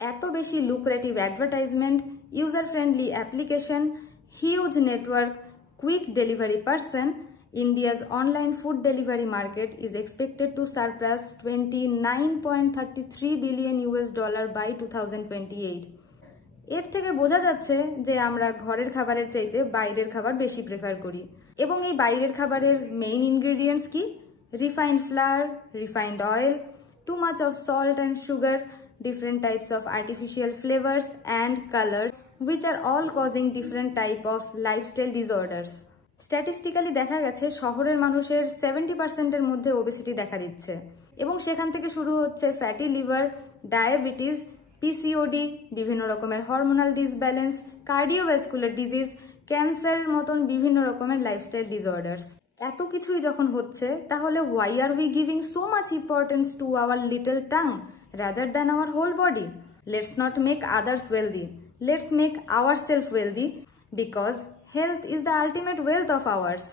এত বেশি lucrative advertisement, user friendly application, huge network, quick delivery person, India's online food delivery market is expected to surpass $29.33 billion by 2028. এর থেকে বোঝা যাচ্ছে যে আমরা ঘরের খাবারের চাইতে বাইরের খাবার বেশি প্রেফার করি। এবং এই বাইরের খাবারের মেইন ইনগ্রেডিয়েন্টস কি? Refined flower, refined oil, too much of salt and sugar, different types of artificial flavors and colors, which are all causing different type of lifestyle disorders. Statistically দেখা গেছে শহরের মানুষের 70%-এর মধ্যে ওবেসিটি দেখা দিচ্ছে এবং সেখান থেকে শুরু হচ্ছে ফ্যাটি লিভার, ডায়াবেটিস, পিসিওডি, বিভিন্ন রকমের হরমোনাল ডিসব্যালেন্স, কার্ডিওভাস্কুলার ডিজিজ, ক্যান্সারের মতন বিভিন্ন রকমের লাইফস্টাইল ডিসঅর্ডার্স। এত কিছুই যখন হচ্ছে তাহলে why are we giving so much importance to our little tongue rather than our whole body? Let's not make others wealthy. Let's make ourselves wealthy, because health is the ultimate wealth of ours.